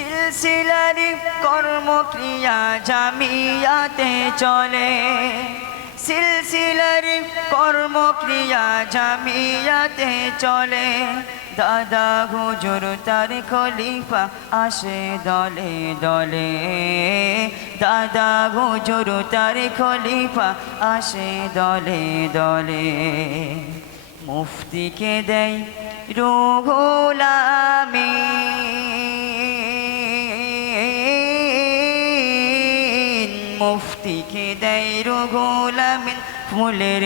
সিলসিলারি কর্মক্রিয়া জামিয়াতে চলে। সিলসিলারি কর্মক্রিয়া জামিয়াতে চলে। দাদা হুজুর তার খলিফা আসে দলে দলে। দাদা হুজুর তার খলিফা আসে দলে দলে। মুফতিকে দেয় রুহুলামি দেয় রুহুলামিন ফুলের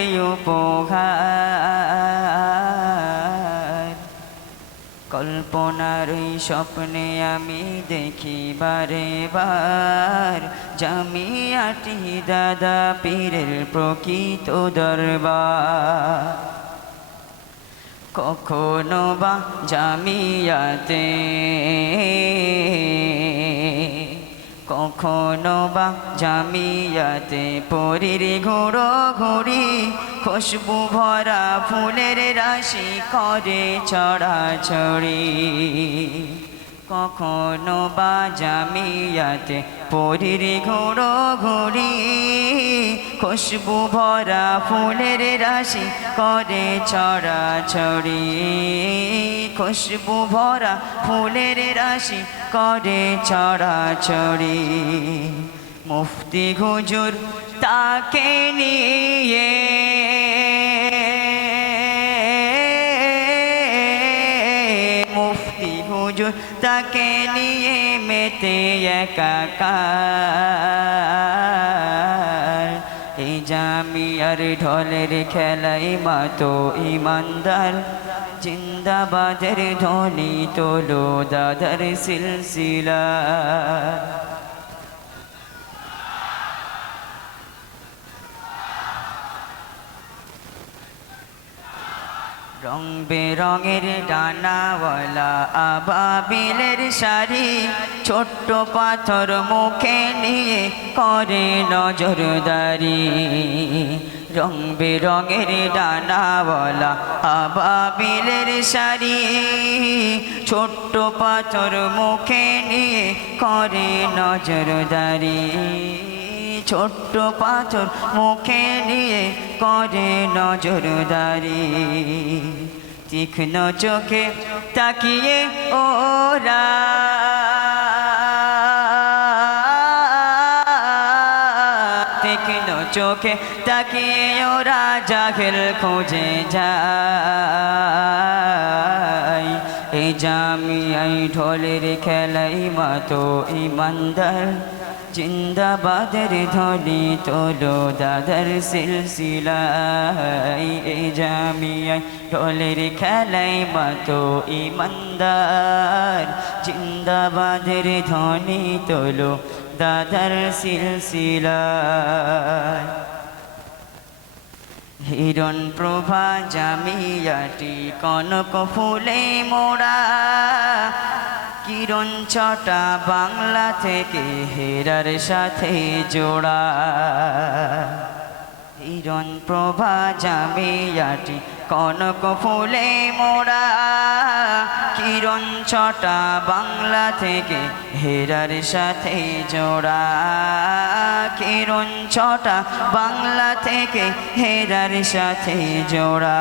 কল্পনার স্বপ্নে আমি দেখি বারে বার জামিয়াটি দাদা পীরের প্রকৃত দরবার। কখনো বা জামিয়াতে কখনো বা জামিয়াতে পরির ঘোড়ো ঘুরি খুশবু ভরা ফুলের রাশি করে চড়াচড়ি কখনো বা জামিয়াতে পরির ঘোড়ো ঘুরি খুশবু ভরা ফুলের রাশি করে চড়াচড়ি খুশবু ভরা ফুলের রাশি করে চড়াচড়ি মুফতি হুজুর তাকে নিয়ে মুফতি হুজুর তাকে নিয়ে মেতে একাকার। এই জামিয়ার ঢলের খেলাই মাতো ইমানদার। জিন্দাবাদের ধ্বনি তোলো দাদার সিলসিলা। রং বেরঙের ডানাওয়ালা আবাবিলের শাড়ি ছোট্ট পাথর মুখে নিয়ে করে নজরদারি। রং বেরঙের ডানাওয়ালা আবাবিলের সারি ছোট্ট পাথর মুখে নিয়ে করে নজরদারি। ছোট্ট পাথর মুখে নিয়ে করে নজরদারি। তীক্ষ্ণ চোখে তাকিয়ে ওরা। তীক্ষ্ণ চোখে তাকিয়ে ওরা জাহেল খোঁজে যায় এই জামিয়াই ঢোলের খেলাই মাতো ইমানদার, জিন্দাবাদের ধ্বনি তোলো দাদার সিলসিলাই। এই জামিয়াই ঢোলের খেলাই মাতো ইমানদার, জিন্দাবাদের ধ্বনি তোলো দাদার সিলসিলায় হিরণ প্রভা জামিয়াটি, কনক ফুলে মোড়া। কিরণ ছটা বাংলা থেকে হেরার সাথে জোড়া। হিরণ প্রভা জামিয়াটি কনক ফুলে মোড়া কিরণ ছটা বাংলা থেকে হেরার সাথে জোড়া। কিরণ ছটা বাংলা থেকে হেরার সাথে জোড়া।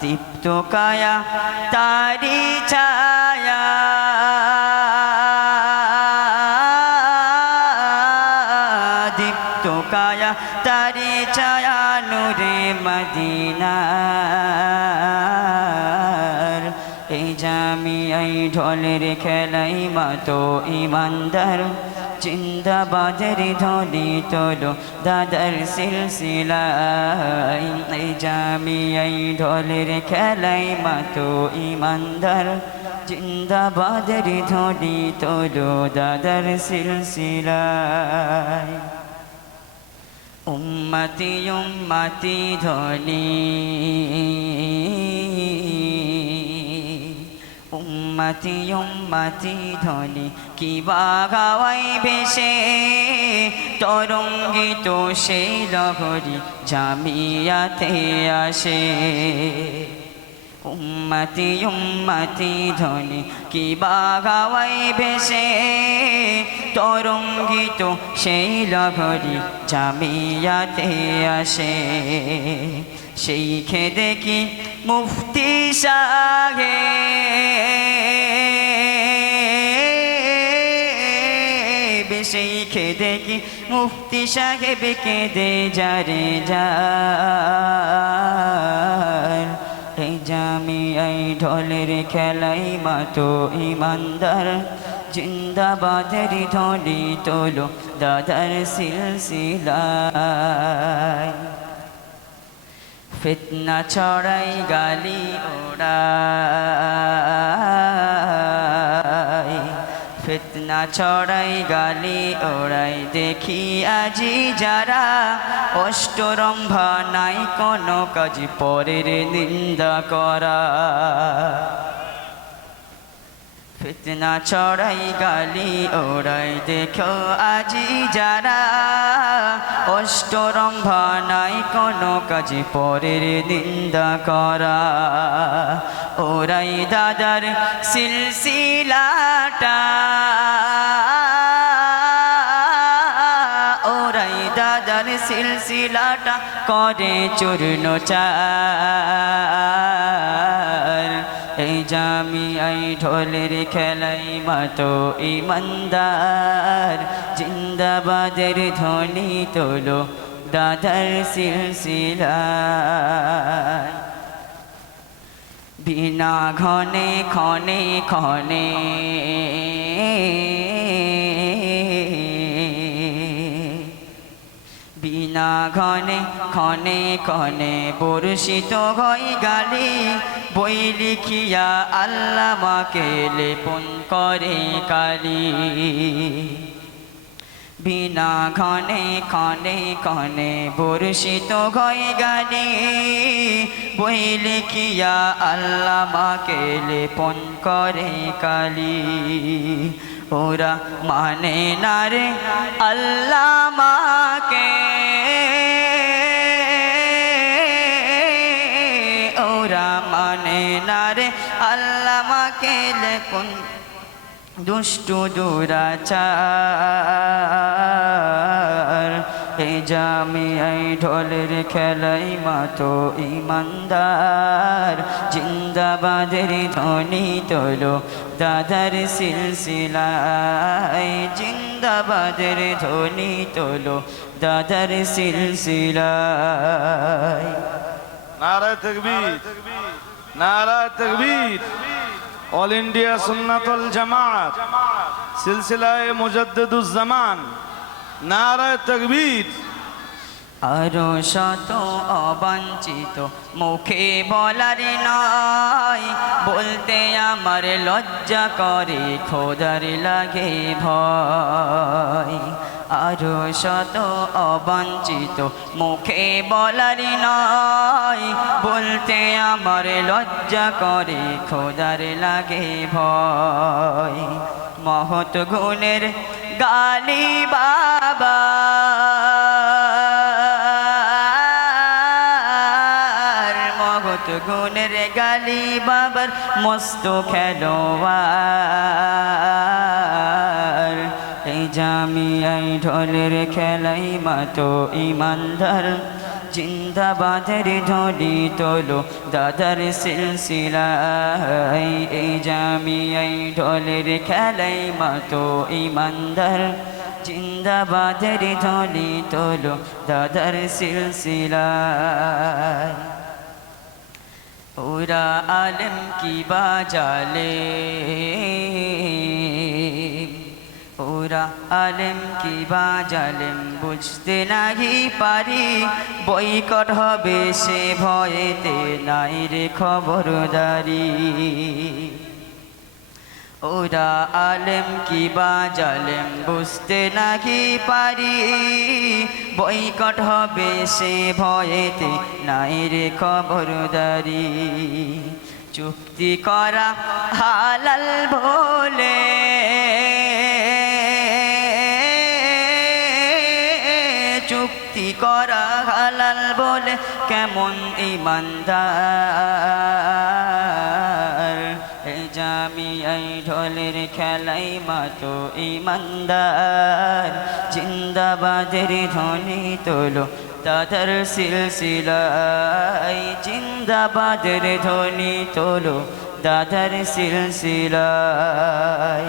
দীপ্ত কায়া, তারি ছায়া মদিনার এই জামিয়াই ঢলের খেলাই মাতো ইমানদার। জিন্দাবাদের ধ্বনি তোলো দাদার সিলসিলাই এই জামিয়াই ঢলের খেলাই মাতো ইমানদার। জিন্দাবাদের ধ্বনি তোলো দাদার সিলসিলাই উম্মতি উম্মতি ধ্বনি উম্মতি উম্মতি ধ্বনি কি বাগাওয়াই ভেসে তরঙ্গিত সেই লহরি জামিয়াতে আসে। উম্মতি উম্মতি, ধ্বনি। কি বাগাওয়াই ভেসে, তরঙ্গিত সেই লহরি জামিয়াতে আসে। সেই খেদে কি মুফতি সাগে? সেই খেদে কি মুফতি সাহেব কেঁদে যারে যার ঢোলের খেলাই মাতো ইমানদার। জিন্দাবাদের ধ্বনি তোলো দাদার সিলসিলায়। ফিতনা ছড়াই গালি ওড়াই ফিতনা ছড়াই গালি ওড়াই, দেখি আজি যারা অষ্টরম্ভা নাই, কোনো কাজ পরের নিন্দা করা। ফিতনা ছড়াই গালি ওড়াই, দেখো আজি যারা অষ্টরম্ভা নাই, কোনো কাজে পরের নিন্দা করা। ওরাই দাদার সিলসিলাটা করে চূর্ণ চার। এই জামি আই ঢোলের খেলাই মাতো ইমানদার। জিন্দাবাদের ধ্বনি তোলো দাদার সিলসিলায়। বিনা ঘনে ক্ষণে ক্ষণে বিনা ঘনে ক্ষণে ক্ষণে বর্ষিত হয় গালি। বই লিখিয়া আল্লাহ মাকে লেপন করে কালি। বিনা ঘনে ক্ষণে ক্ষণে বর্ষিত হয় গালি। বই লিখিয়া আল্লাহ মাকে লেপন করে কালি। ওরা মানে না রে, আল্লাহ মাকে আল্লাহ মাকে লেপন দুষ্টু দুরাচার, এই জামি এই ঢোলের খেলাই মাতো ইমানদার। জিন্দাবাদের ধ্বনি তোলো দাদার সিলসিলায়। জিন্দাবাদের ধ্বনি তোলো দাদার সিলসিলায়। নারায় তকবীর নারায় তকবীর। অল ইন্ডিয়া সুন্নাতল জামাত। সিলসিলায় মুজদ্দুজ্জামান নারায় তকবীর। আরও শত অবাঞ্চিত মুখে বলার নয় বলতে আমার লজ্জা করে, খোদার লাগে ভয়। আরও শত অবাঞ্ছিত মুখে বলার নয়। বলতে আমার লজ্জা করে, খোদার লাগে ভয়। মহৎ গুণের গালি বাবা। মগত গুণের গালি বাবার মস্ত খেলোয়ার এই জামি এই ঢোলের খেলাই মাতো ইমানদার। জিন্দাবাদের ধ্বনি তোলো দাদার সিলসিলায়। এই জামি এই ঢোলের খেলাই মাতো ইমানদার। জিন্দাবাদের ধ্বনি তোলো দাদার সিলসিলায়। ওরা আলম কি বাজালে ওরা আলেম কি বাজালেম বুঝতে নাহি পারি। বইকট হবে সে ভয়েতে, নাই রে খবরদারি। ওরা আলেম কি বাজালেম বুঝতে নাকি পারি। বইকট হবে সে ভয়েতে, নাই রে খবরদারি। চুক্তি করা হালাল বলে ইমানদার। এই জামিয়াই ঢোলের খেলাই মাতো ইমানদার। জিন্দাবাদের ধ্বনি তোলো তাদের সিলসিলাই জিন্দাবাদের ধ্বনি তোলো দাদার সিলসিলায়।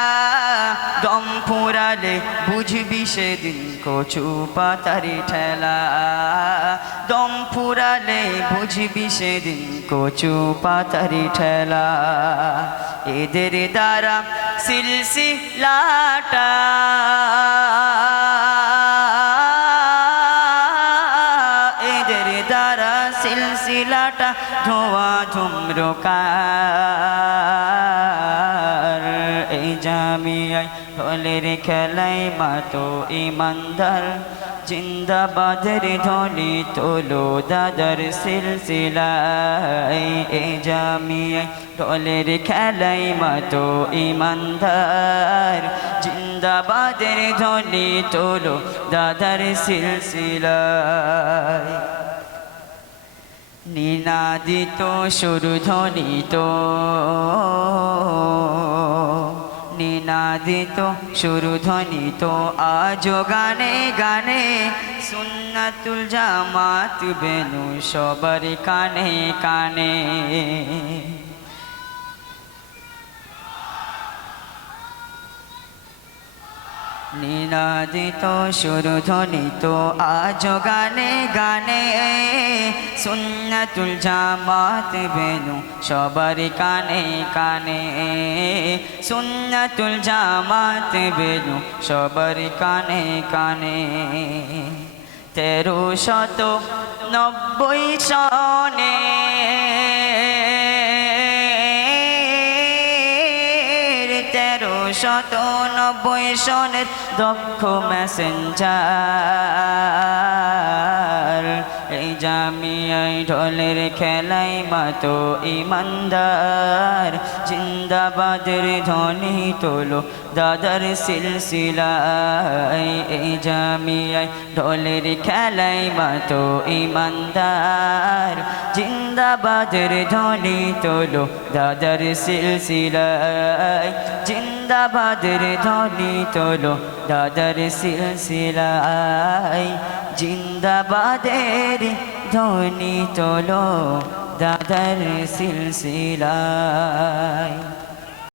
দম ফুরালে বুঝবি সেদিন কচু পাতারি ঠেলা। দম ফুরালে বুঝবি সেদিন কচু পাতারি ঠেলা। এদের দ্বারা সিলসিলাটা। এদের দ্বারা সিলসিলাটা ধোয়া ধুম্রকার জামিয়াই খেলাই মাতো ইমানদার। জিন্দাবাদের ধ্বনি তোলো দাদার সিলসিলাই এই জামিয়াই ঢোলের খেলাই মাতো ইমানদার। জিন্দাবাদের ধ্বনি তোলো দাদার সিলসিলাই নিনাদিত সুর ধ্বনিত। নিনাদিত শুরু ধ্বনিত আজ গানে গানে। সুন্নাতুল জামাত বেনু সবার কানে কানে। নিনাদিত সুরধ্বনিত আজ গানে গানে সুন্নাতুল জামাত বেনু সবার কানে কানে সুন্নাতুল জামাত বেনু সবার কানে কানে তেরো শত নব্বই সনে শত নব্বই সনের দক্ষ মেসেঞ্জার এই জামিয়াই ঢোলের খেলাই মাতো ইমানদার। জিন্দাবাদের ধ্বনি তোলো দাদার সিলসিলাই এই জামিয়াই ঢোলের খেলাই মাতো ইমানদার। জিন্দাবাদের ধ্বনি তোলো দাদার সিলসিলাই জিন্দাবাদের ধনি তোলো দাদার সিলসিলাই জিন্দাবাদের ধনি তোলো দাদার সিলসিলাই